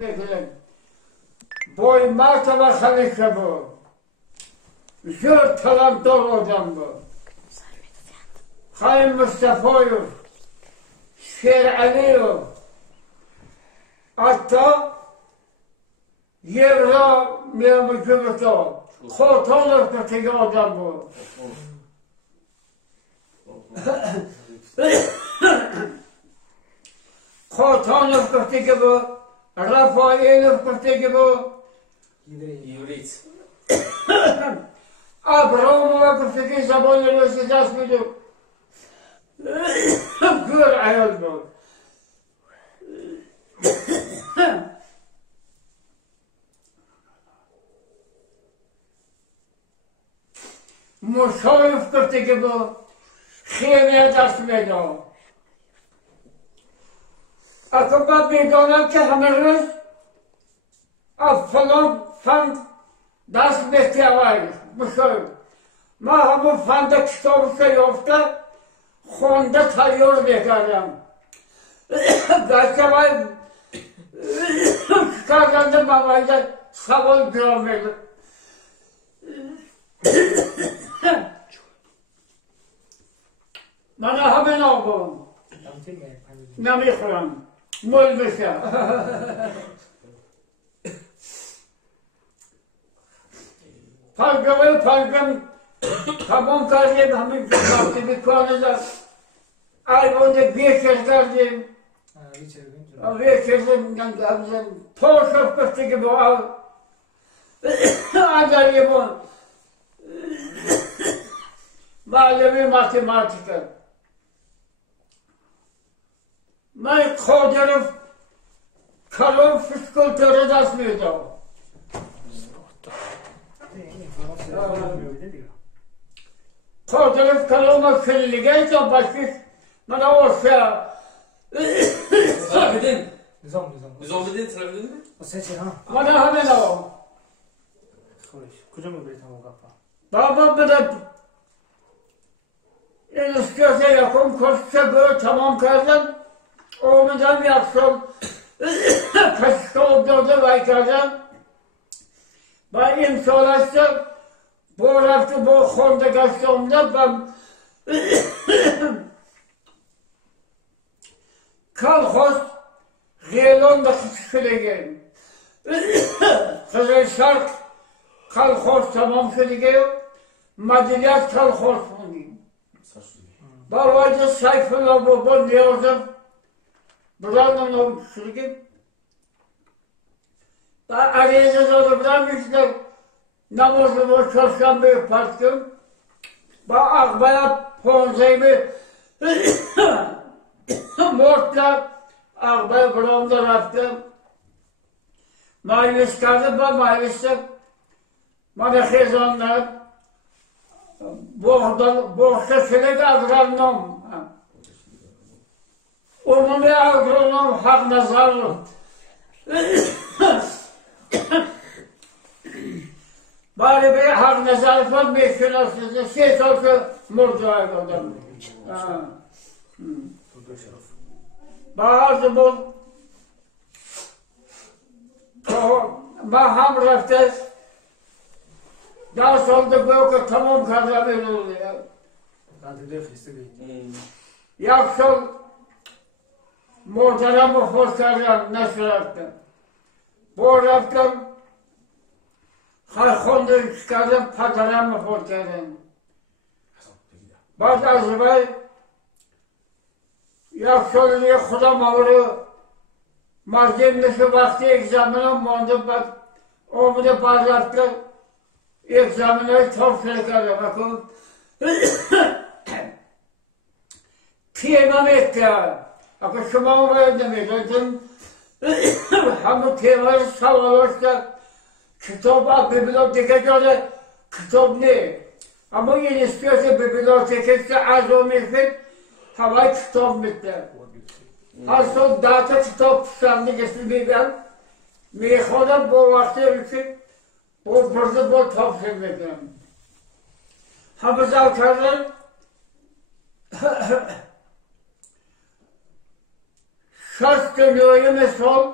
Bekleyin. Boy martaba halife bu. Zor talantol hocam bu. Hayır Mustafa'yı, Şer Ali'yi, hatta Yevra Mevmükümüzü, Kotanlık kötüge hocam bu. Kotanlık kötüge bu. Rafael'in kötüge bu. Ivrit. Abramova kötüge zamanları size asmıyorduk. Gör ayol bu. Musayif kötüge bu. Xiyemeye tasmıydı o. Akıbet meydana ki hamırız falan fan ders bekliyorlar. Musayif. Ma hamur fanda kitabı yoktu. Honda tayyor bekarım. Gazete var. Çıkardandım babayla savun görmedim. Bana hemen oldum. Nami kuram. Mulmuşa. Pargım tamam kardeşim hemen kalktı bir konuda. Ay onu bir kez kardeşim. Bir kezimden kardeşim. Toşuk kıstı gibi al. Acayip bu. Malumi matematika. Ben kodarım. Kalın fıskıltırı dasmıydı. Kodarım kalınma kırılıydı. Başka bana olsa. Taraf edin. Nizam. Nizam dedin, taraf edin mi? O seçin ha. Bana hemen o. Kocam öbürü tamam kafa. Babam bana en istiyorsa yakın koşsa böyle tamam kardeşim. Oğlumdan yapsam. Kaçta olduğunda vay kardeşim. Ben imzalaştım. Bu hafta bu Honda gazetemde ben kalhoz Gelon'da kışkılayım. Kızılşark kalhoz tamam söyleyeyim. Madiliyat kalhoz söyleyeyim. Babacı sayfına bu ne olsun? Buranın o söyleyeyim. Ben arayacağız onu bırakmıştım. Namazımı çarşamba parktım. Ben akbaya ponzayımı mortla akbaya buramda raftım. Mayvis kaldı, ben mayvistim. Bana khizanlar. Boğuşta sülede agronom. Umumi agronom hak nazarlı. Bari bir hak nazarlıfın meşhurasızı şey olsa murduaydı adam. Bazı bu maham raftes daha sonra böyle tamam kazanır oluyor. Kadir'de feste değil. Yakşol muhterem hoş kazan nasıl bu raftem Halkonda çıkardım pataran mı portarım. Bazı azıbay yakşoluyor kudam avru mahkemesi vakti egzamına mondu bak o bu da bazı egzamına çok şekerli bakın. Temam etti. Bakın şu mamaya demedim. Hamı temayı sağolursa kitap biblioteka göre kitap ne? Ama yine istiyorsa bibliotekası az olmayacak havai kitap bitti. Asıl dağıtı kitap sandı geçti ben. Meyhanı bu vakti için bu burada bu kitap sevmedim. Hafız Avkar'ın şaşkınlığını sol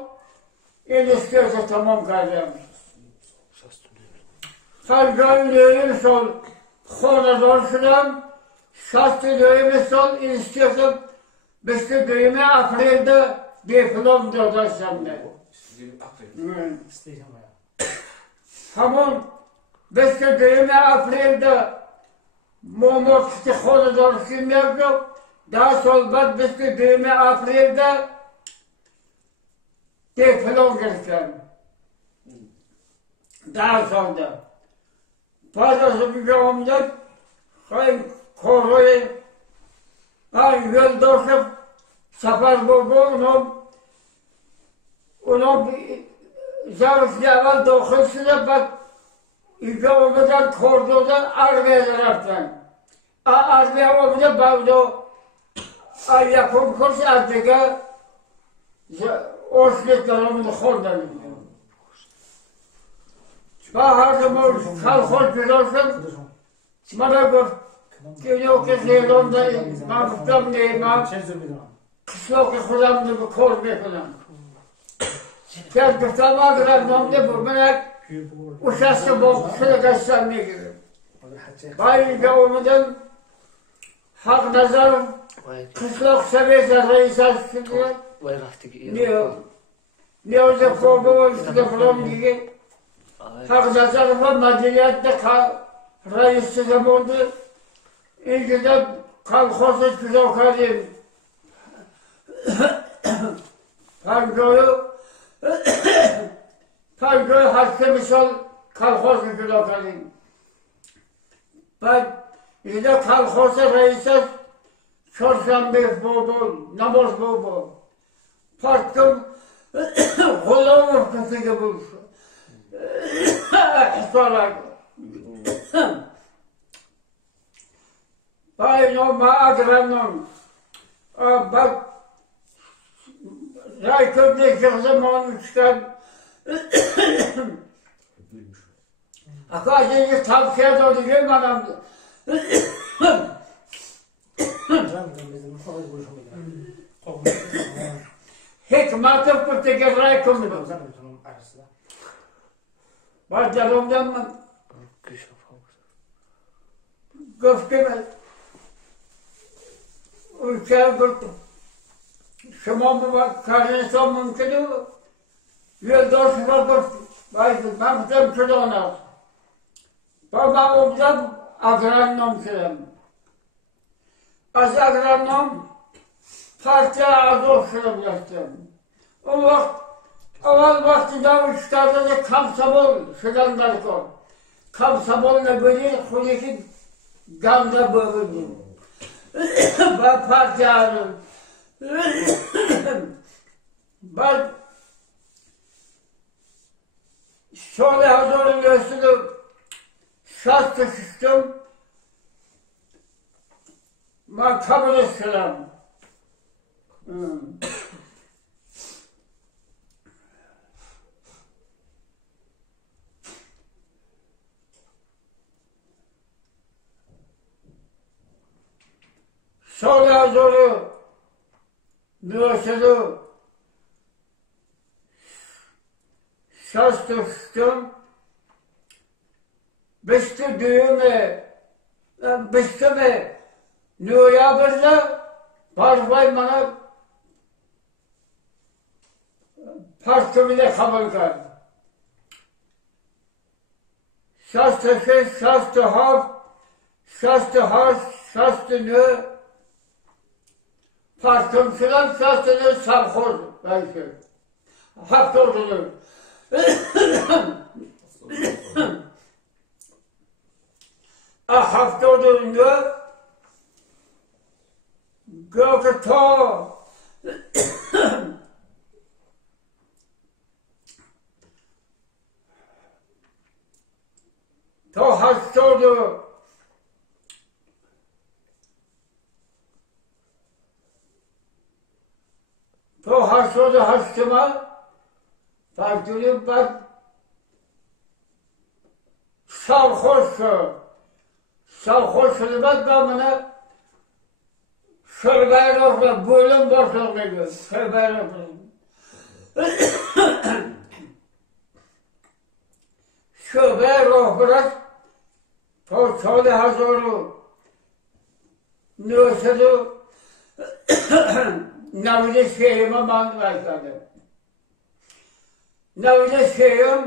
İstiyorsa tamam kardeşim. Sargın düğümü sol. Kona zorsunum. Şastı düğümü sol. İstiyorsa işte düğümü April'de diplom dödersen de. Tamam. İşte düğümü April'de Momot işte kona zorsunum yok. Daha sol bak işte düğümü April'de diplom gelsen. Daha sonra. Fazlası bir yoğunluk, koruyu, yol doşup, sefer buldu, onu zavuz yaval dokunsuna bak, İlke olmadan kordodan arvaya taraftan. Arvaya olmadan bağlı, yakın kurs artık, oşluklarımın kordan. Baharımız kalkol biliyorsun, bana gör, o kızıyla mahmutlam neyim, kışlık kullandı bu kol bir kullan. Gel kıtama kıramam de bu, bana uşası bol, şöyle kaçsam ne gibi. Bayılca olmadan, hak nazar, kışlık seviyse reis açsınlar, ne olacak kobu, işte falan gibi. Hak nazarıma madeliyatta reis zamandı. İlgide kalkosu güzel Pargoyu hakkı misal kalkosu güzel. Ben ilgide kalkosu reise çarşamba bobo, namaz bobo. Parkım kulağımı kısı gibi. Sonra Bayno mağdranım. Bak Raykım'da zaman çıkan Akacı'yı tavsiye doğru gelmeden Hikmatı kurtaki Raykım'da Bak canımdan mı? Göfkeme ülkeye gittim. Şuman bak kardeşim mümkün mü? Yoldaşıma gittim. Ben gittim şuradan. Baba oğlum agronom şuram. Az agronom parça az olsun yaptım. O vakit Aval vaktinde üstadda kamsabol şuradan darkor. Kamsabolla böyle kuleki gamda bölündüm. Ben parça aldım. Ben şöyle hazırım gösterdim. Şans taşıştım. Ben kabul ettiler. Şöyle hazırım. Gösterdim. Şans taşıştım. Beşte düğüme, beşte mi? Noyabr'da Barbay bana parçamıyla kabul kaldı. Şastı şey, şastı haf, şastı has, şastı nö, parçamsılar şastı nö sarhoş belki. Hafta olur. Hafta olduğunda gökü ta hasta oldu. Ta hasta oldu hastama farklı bak sarhoştu. Sarhoşluğu bak bana şöyle bölüm boşluğu gibi. Şöyle برس تا سال 1993 من وای کردم. 93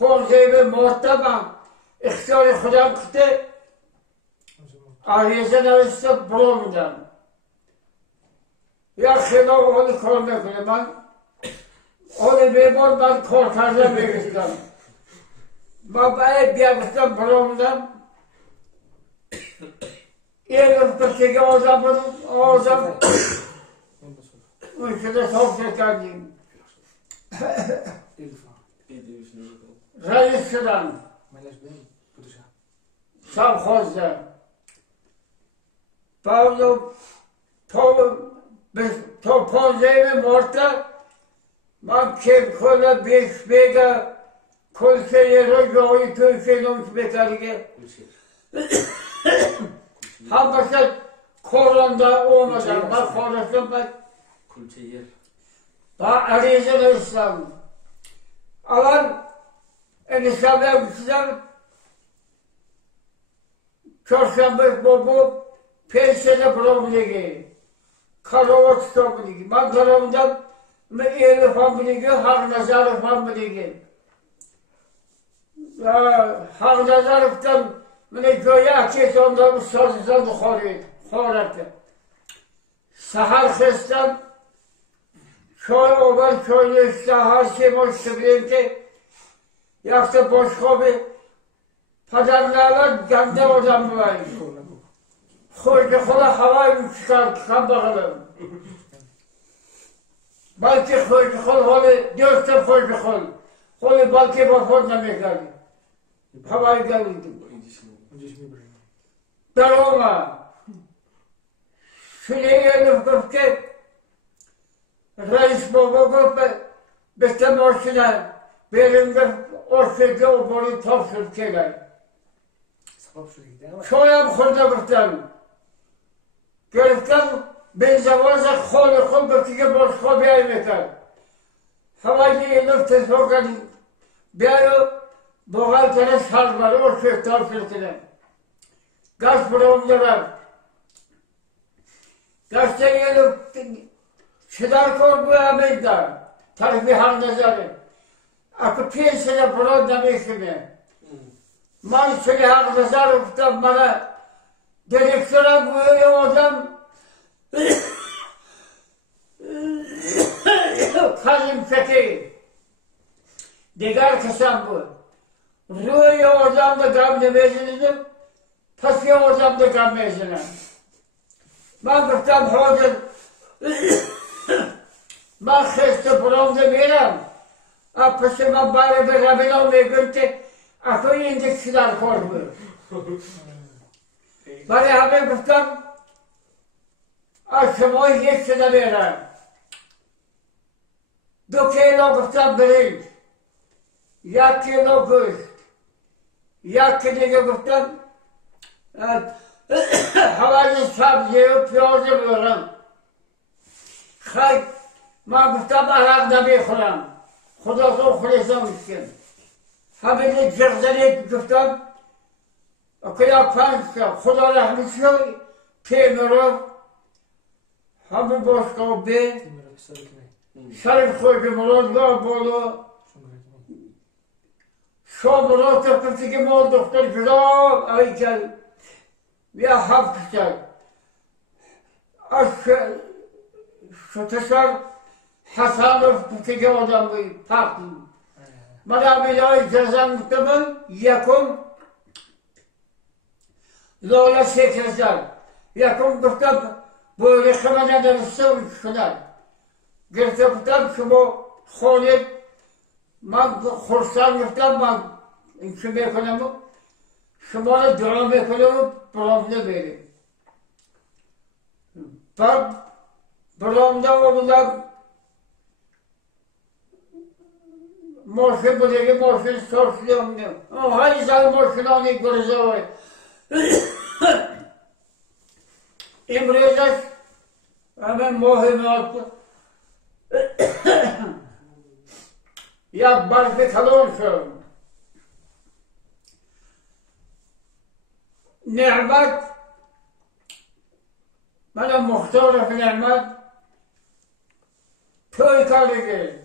پرزیب مرتبم اختیار خودم کته آریزه نوشته برو بودم. یا خیلی حالی کار میکنه من حالی بیبار من کار کردم بگستم. من باید بیاگستم برو بودم. یه گفتگی آزم بودم آزم اون شده صحبت کردیم. رئیس شدم سب خواستم تا 15 مارت من که کل بیش بگه کل سری رو جایی توی شنوش بکرده هم باشد کورانده اومدم من خواستم با عریضه نوشتم. اول انشابه گوشتم چهارشنبه بابو پیشنه برام دیگه کارو استوب دیگه من کارمدم من ایلفام دیگه حق نظر فام دیگه حق نظر فتم من جویا چیز آمدم سازم خورد سحر خستم چای اوبر چای نشته هر چی مشته بیم که یکتا باش خوابه پدر نالد گنده آدم ببایی خوی خدا هوای میشکر کم بغلم بلکه خوی خود حال دوستم خوی خود بلکه با خود نمیکردی هوای گلیدم در اومد شنیه گفت که رئیس بابا گفت بسته ماشینه بریم گفت ارسکه و باری تاف شد که گئی شایم خورده گفتم گرفتم به زواز خود گفتی که باش خواه بیایی میکرد هوایی یه نفت سو کردی بیایی بغل کنه سر بره ارسک تاف شد کنه گشت برام دارم گشته یه نفت شدار کار باید دار طرفی حق نظره اکو 5 سنه براد نمیشونه من سنی حق نظر گفتم من دیرکترم بوی آدم کازم فکی دیگر کسان بود روی آدم دا گم نمیزنیدم پس یه آدم دا گم میزنم من گفتم حاضر من خسته برامده میرم پس من باره به ربینا میگم که اکو این دکسی در کار بود برای همه گفتم از شما هیچ شده میرم 2 کیلو گفتم برنج 1 کیلو گوشت 1 دیگه گفتم حوالی سبزی و پیاز برم خیلی من گفتم عرق نمیخورم خدا تو خلیصا میشکن همین جغزنی گفتم که 5 خدا رحمت شد پیمرو همین باشگاه به شریف خوی مرادگاه بالا شام مراد کفتی که ما دختر جدا ای کل بیا 7 کرد از شتشار حسن کفتی که آدم بید پاکی من امیلای جزن گفتم یکم لالا 3000 یکم گفتم böyle خمانه نستوی شدن گرفته گفتم شما خالد من خورسان گفتم من این چه میکنم شما رو درام میکنم و برام نبیریم بعد برام نبودم ماشین بودگی ماشین سرش نمونم هایی زن ماشینانی گرزه های امروزش همه مهمات یک برف کلان شد نعمت من مختار في نعمت توی کاری که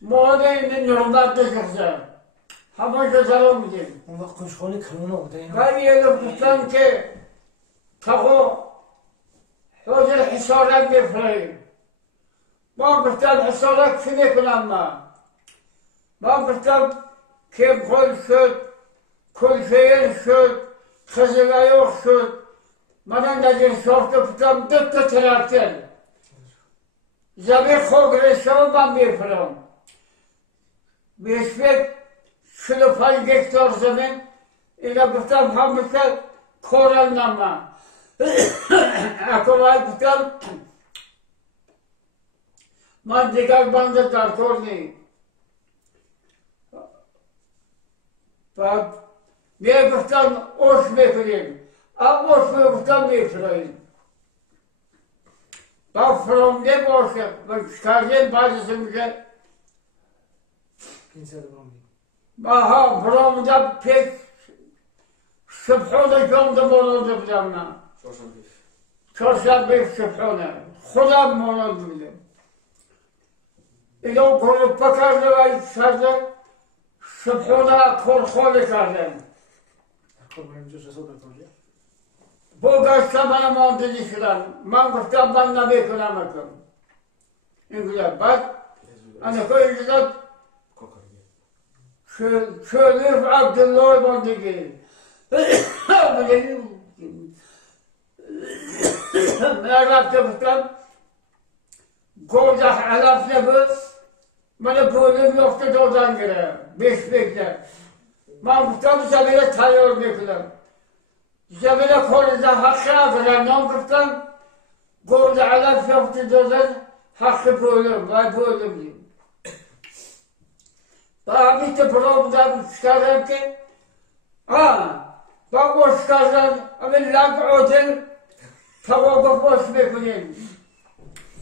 ماده این نعمت داشته همه که سلام میدیم اون وقت کنشخانی کلونه بوده اینا ولی یه گفتن که تقو حاضر حسارت بفراییم ما گفتم حسارت چی میکنم ما گفتم که خل شد کلفیر شد خزگایوخ شد من در شافت گفتم دو تراکتر زمین خوب رشته من میفرام بیشتر 45 هکتار زمین اینا گفتم همیشه کورل نما اکومای گفتم من دیگر بنده در کور نیم بعد میه گفتم اوش میکنیم اوش میگفتم میفراییم با فرامده باشه و کردیم بعدش میگه با ها فرامده پیش سبحانه جامده مانده بودم من چهارشنبه سبحانه خودم مانده بودم اینا گروپا کرده و این کرده سبحانه کرخاله کردم با گشتم من ماندگی شدم من گفتم من نمیکنم اکن این گفتم بعد انا کوئی جدد شلیف عبدالله ماندگی من رفته گفتم گوزه علف نبود من پولیم یافته دادن گره بیش بکتر من گفتم زمینه تیار میکنم زمینه کارزه حقی افرم نام گفتم گوزه علف یافته دادن حق پولیم و پولیم دیم و همیشه برا بودم کردم که با گوش کردن همین لب عادل توابق باش میکنیم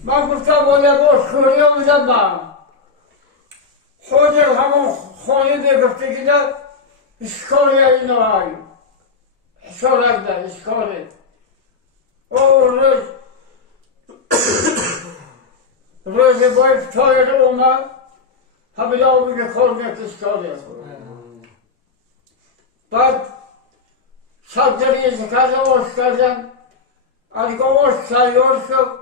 من گفتم با لباس خوری بودم من حاضر همون خانه بگفته که نه اشکالی اینو های حسارت ده اشکالی او روز با افتایر اومد همه آمونه کار میکنه اشکالی بعد صدری زکرد آش کردم اگه آش سیار شد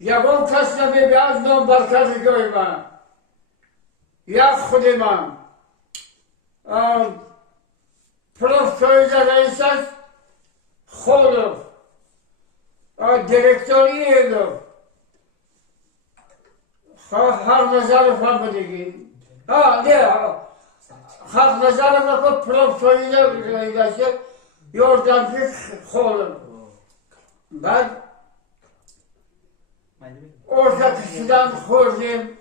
یکم کس نمیبی از نام برکت گوی من یک خود من پروفسوریز رئیسش خودم دیرکتوری ایدم حق نظر فرمودگی نه حق نظر نکن پروفسوریز رئیسش یاردمشی خودم بعد اوشا کشیدن خوردیم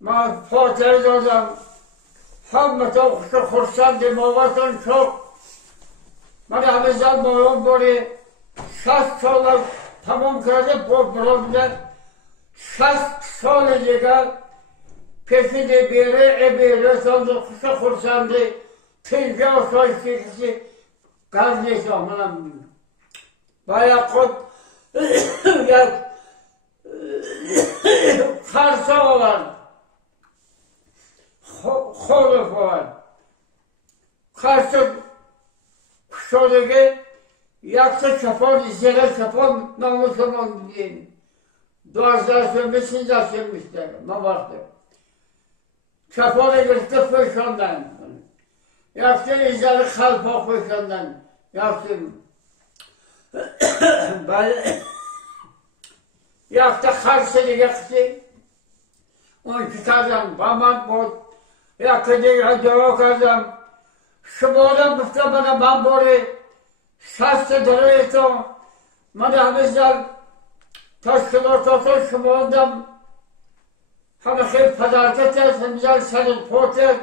من فاتحه دادم همه تا خورسند موقعتان شد من همه زن مایون باری 60 سال تمام کرده برامده 60 سال دیگر پیشیده بیره بیره سانده خوش خورسنده تیجه آسایشی کسی گرد منم باید خود یک خرسا آورد خود آورد خرسا شدگه یک سه شفان زیر شفان ناموسمان دیدیم 12 شنبه 13 شنبه میشته من وقته شفان گرفته خوشاندن یکته ایزر خلفا خوشاندن یکته یکته خرس دیگه خسی اون که کردم با من بود یکته دیگه جوا کردم شمالم گفتم من باره 60 دره تو من همه زن تشکیلاتات شماندم همه خیلی پدرکت هست همزن سر پوتر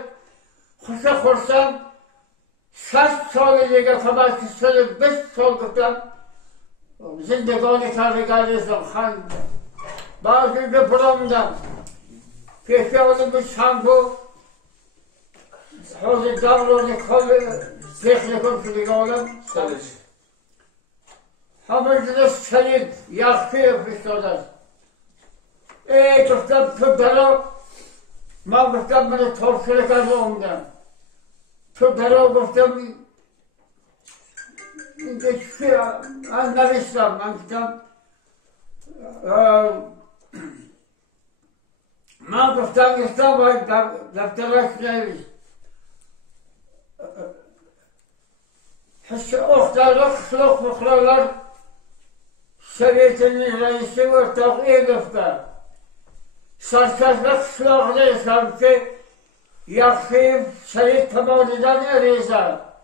خوش خورسم 60 سال دیگه فقط که سال 20 سال گفتم زندگانی کارگاریستم خواهیم بعضی که برامدم پیشی آدم به شنگو Hazır davranı kalı teknikon kılık oğlum. Çalış. Hamurda sayıp yakıyor fıştalar. Tuftan tüdara mağbıktan bana torşuluk azı ondan. Tüdara bıktım geçiyor anlamışlar mantıktan. Mağbıktan geçten var defterler şüleyiz. Hisse oğuzlarla kısılık fıkralar Sovyetinin reisi ortak Elif'te. Sarsaklık kısılıklı yaşamsı yakşıyım Sayit Tamali'den Eriza.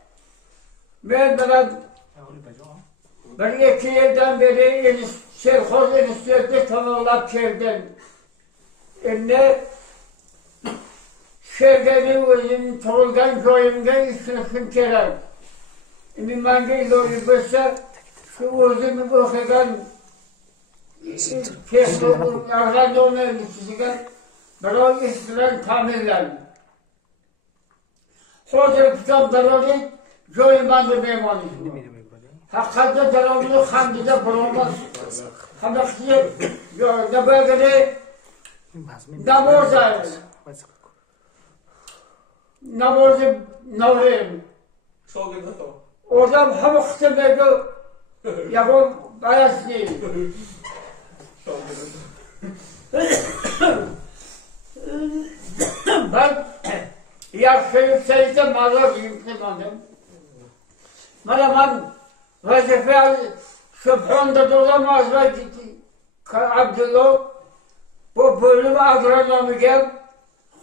Ben bir iki yıldan beri Selhoz Enstitüsü tamamlayıp geldim. Ne şehirlerin özüm Tolgan köyümden sınıfım kerem. Ben de yolu başa şu özümü okuyan Kesbuk'un ağırlığı öğrencisinden Barol İstilen tamirlen. Hoca kitap Barol'u köyüm bandı memanıyım. Hakikaten Barol'u hamdide bulunmaz. Hamdakçı ne böyle namazı navrayım. Oradan hamıktı bego yapım bayas değil. Ben yakşıyım seyirde mazak yüklemedim. Bana vazife Sübhan'da dolamaz ve Abdullah bu bölüm agronomi gel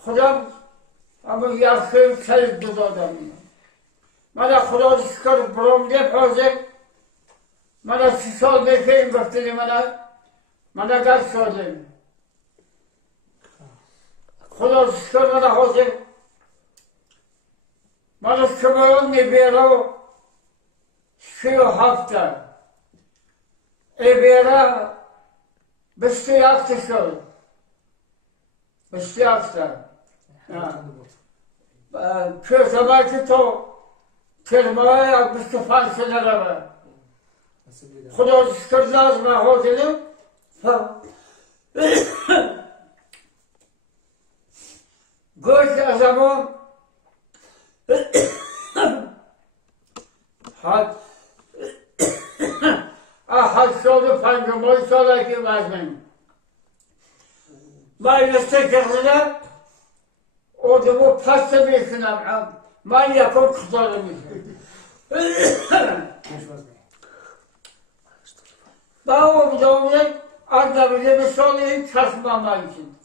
Kudam ama yakşıyım seyirde dolamaz. Bana Kudam çıkarıp buram deyip hazır bana şişol bekleyin baktırdım bana kaç söyledim. Kudam çıkarmada hazır bana şumarın nebero şu hafta ebera besti yaptı şöyle. Besti yaptı. Kösemaki to termaya yapmıştı falseler var. Kuda şükür lazım hocalı. Göç azamı had şoldu fangomoy şolaki vazmen. Maylısta kırgıda o da bu pasta beşinam. Man yapıp kızarmış. Bağım doğumdan anlamıyla bir solayım çalışmamak için.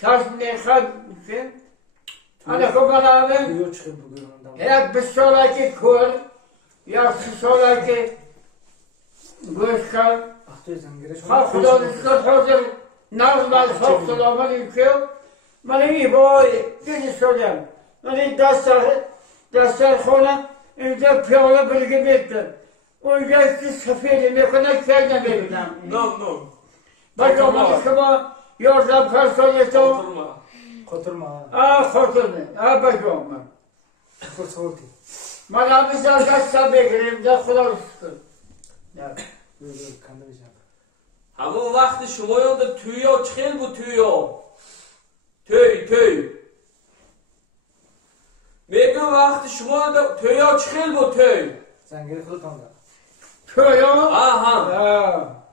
Çalışmayan için. Hani kumarağımın eğer bir sonraki kur ya bir sonraki göçker Kudalıklar hazır nazmal soksulama yüküyor. Bana iyi boy bir soracağım. Bana dersler sonra evde piyala bilgi bitti. O yüzden seferi ne kadar kelden verirler. No. Bak ama şuma yordam personeli Koturma. Koturma. Bak ama. Koturma. Bana biz arkadaşlar bekleyelim de kulak üstü. Ha bu vakti şuma yolda tüyo çıkıl bu tüyo. Tüy. Ve bu vakti şuma yolda tüyo çıkıl bu tüy. Sen geri kılık onda. Tüyo. Aha.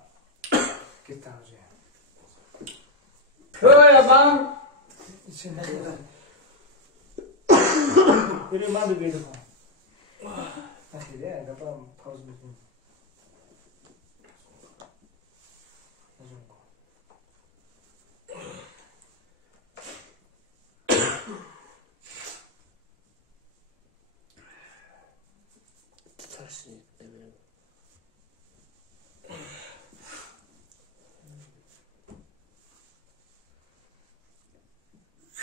Git tamam hocam. Tüyo ben. İçinde kadar. Benim ben de büyüdüm. Nasıl ya? Kapağım pauzu bekliyorum.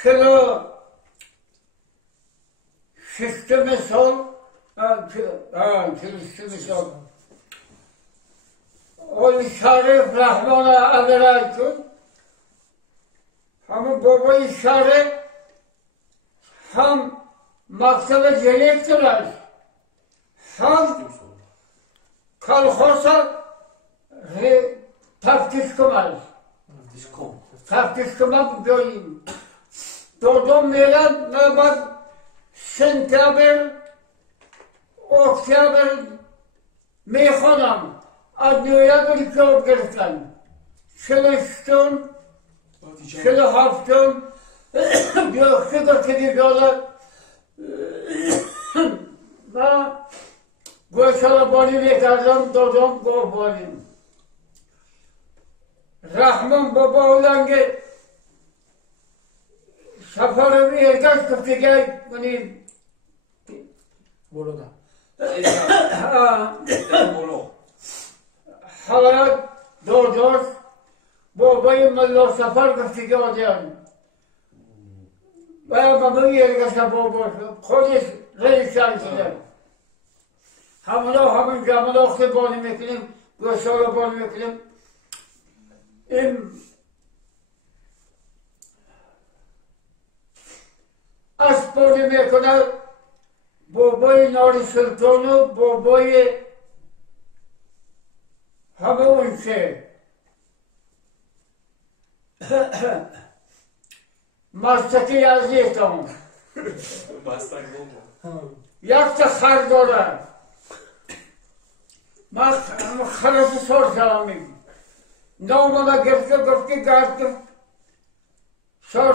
Kilo sistemi sol, sistemi sol. O işaret Rahman'a adaletun. Ama baba işaret هم مکتب جلیت کنند هم کالخوصا تفتیش کنند تفتیش کنند بیاییم دوم میرم نباید سنتبر اکتبر میخوانم از نیویورک جواب گرفتن 46 47 بیاخته گفتگی دارد و گوشت بانی میکردم دادم گفت بانی رحمان بابا اولنگه سفر ایرگاش گفتگی منی بولو دا حالات داداش بابای ملا سفر گفتگی آدیم باید بابا ایرگاش بابا خودش رئیس شده همون جمعه بانی میکنیم گوشت بانی میکنیم این اسپانی میکنه بابای ناری سلطان و بابای همه اونچه مستکی عزیزم یک تا خر داره من خرس سر سلامی نامانا گفتی گردم سر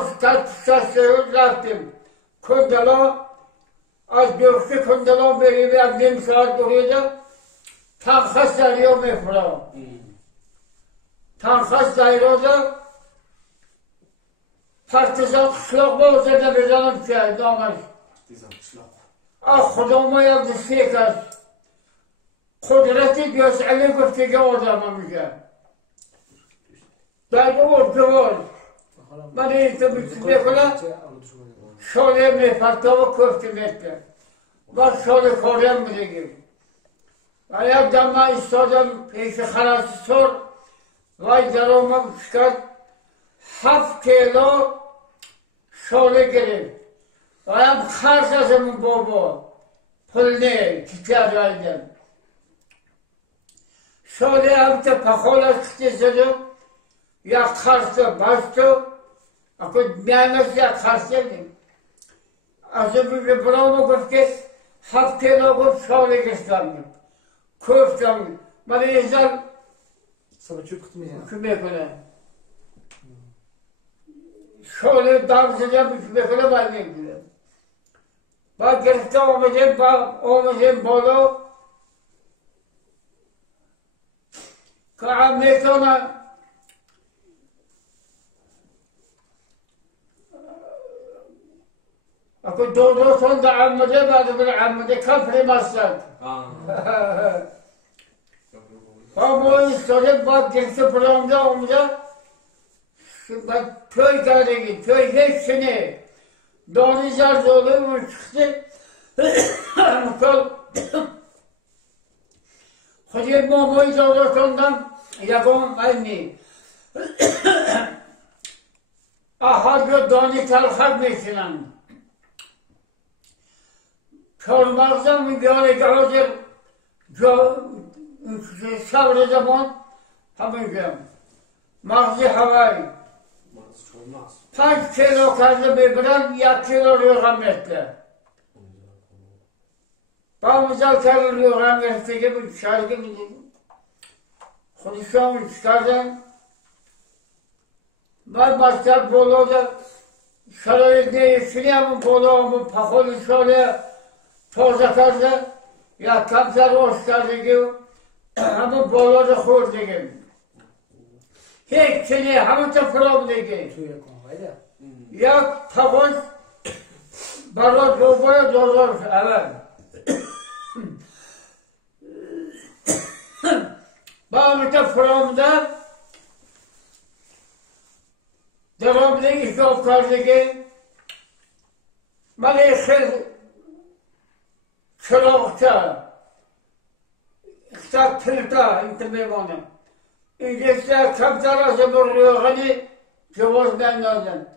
رفتیم کندلا از بیختی کندلا بریم یک نیم ساعت دوریده تنخست دریا میفرام تنخست دریا پرتزان قشلاق بازده بزنم که دامش خدا ما یک دستیک است قدرتی بیاس علی گفتی که آدم میگه در دوار من این تو میکنم شاله میپرتا و کفتی میکنم و شاله کاریم میگیم و یک دم من ایستادم پیش خلاص سر و در آمد کرد 7 کیلو شاله گرفت و هم خرس از اون بابا پلنه که کردم شاله هم تا پخال کشتی زدم یک خرس بستم اکو میانش یک خرس زدم از اون برام گفت که 7 کیلو گفت شاله گشتم کفتم من ایزن سبا چوب کت میکنه شاله دام زدم میکنه باید میکنه بعد گرفته آمدیم بالا که هم میتونه اکو دو تند عمده بعد بر عمده کفری مستد ما ایستاده بعد گرفته پرامده آمده بعد توی کردگی توی هیچ نه دانی زرزاله اون çıktı خودی مامایی دارتوندم یکم اینی هر دانی تلخت میکنن کارمغزم بیاره گرازر صبر زمان همین جم مغزی هوایی 5 کیلو کرده ببرم 1 کیلو روغن میده با مزال کرده روغن میده که بود شرگه میدیم خودشان کردن بعد مستر بولو ده شرایط نیشتنی همون بولو همون پخول شاله تازه کرده یا کمتر روش کرده همون بولو ده خورده هیچ چنی همون تا فرام دیگه یک تاوش برای دوباره دولار اول با همون تا فرام ده درام دیگه شاب کردگی من خیلی چلاغتا اختار پلتا انت میمانم اینجا کمتر از روغنی جواز نندازن